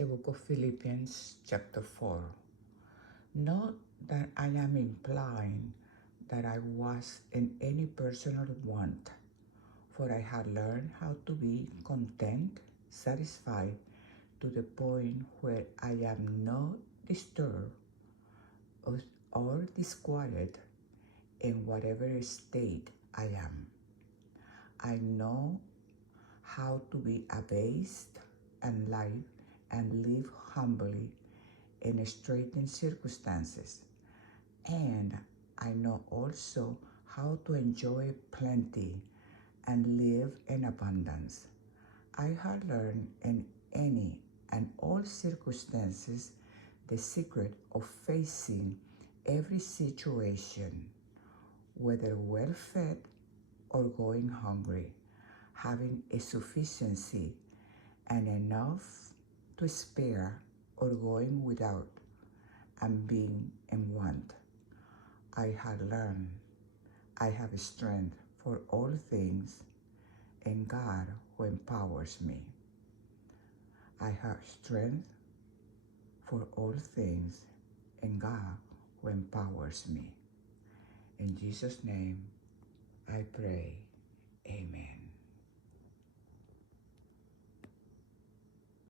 the book of Philippians chapter 4. Not that I am implying that I was in any personal want, for I had learned how to be content, satisfied, to the point where I am not disturbed or disquiet in whatever state I am. I know how to be abased and live humbly in straitened circumstances. And I know also how to enjoy plenty and live in abundance. I have learned in any and all circumstances the secret of facing every situation, whether well fed or going hungry, having a sufficiency and enough to spare or going without, and being in want. I have learned I have strength for all things in God who empowers me. I have strength for all things in God who empowers me. In Jesus' name I pray. Amen.